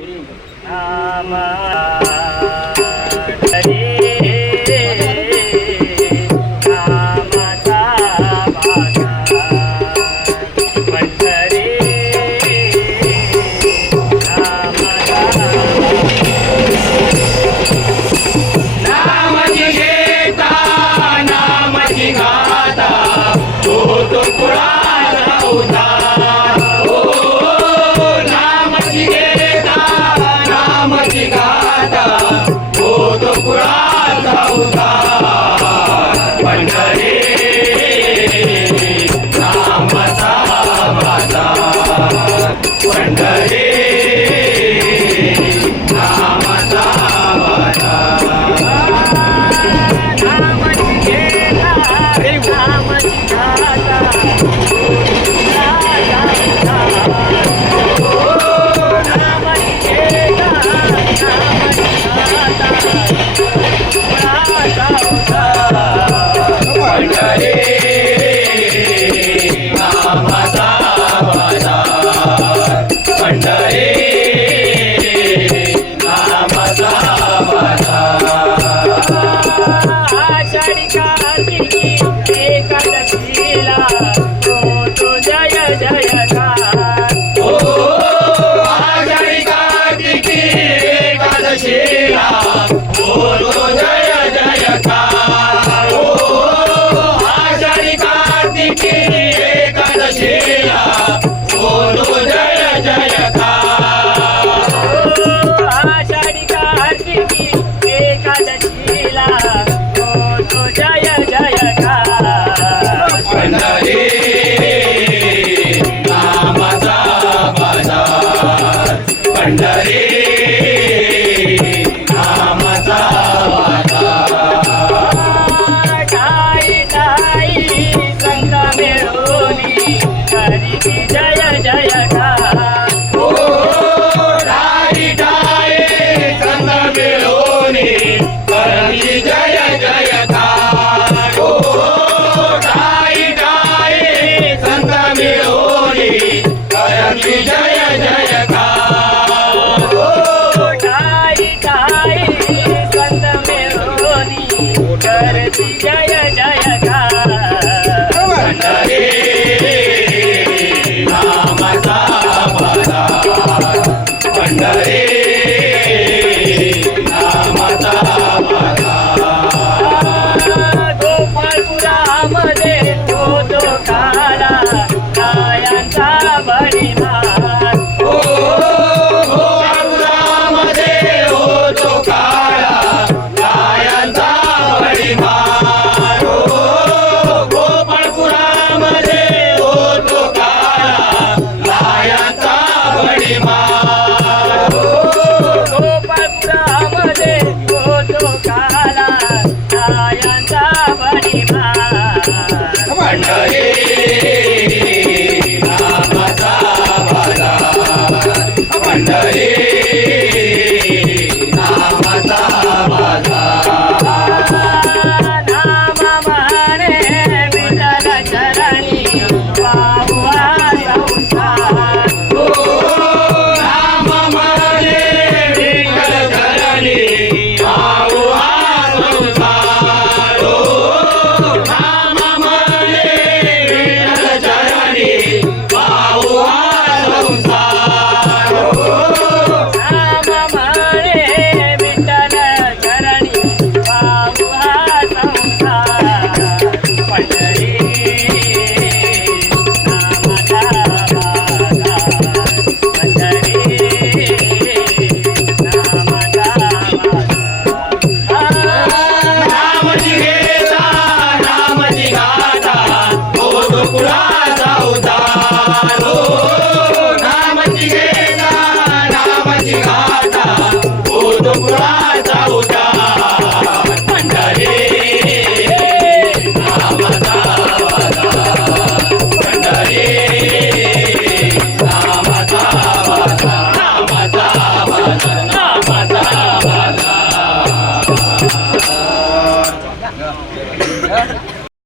Amen. Pandhari பட்டாய் Pandhari Pandhari Bye.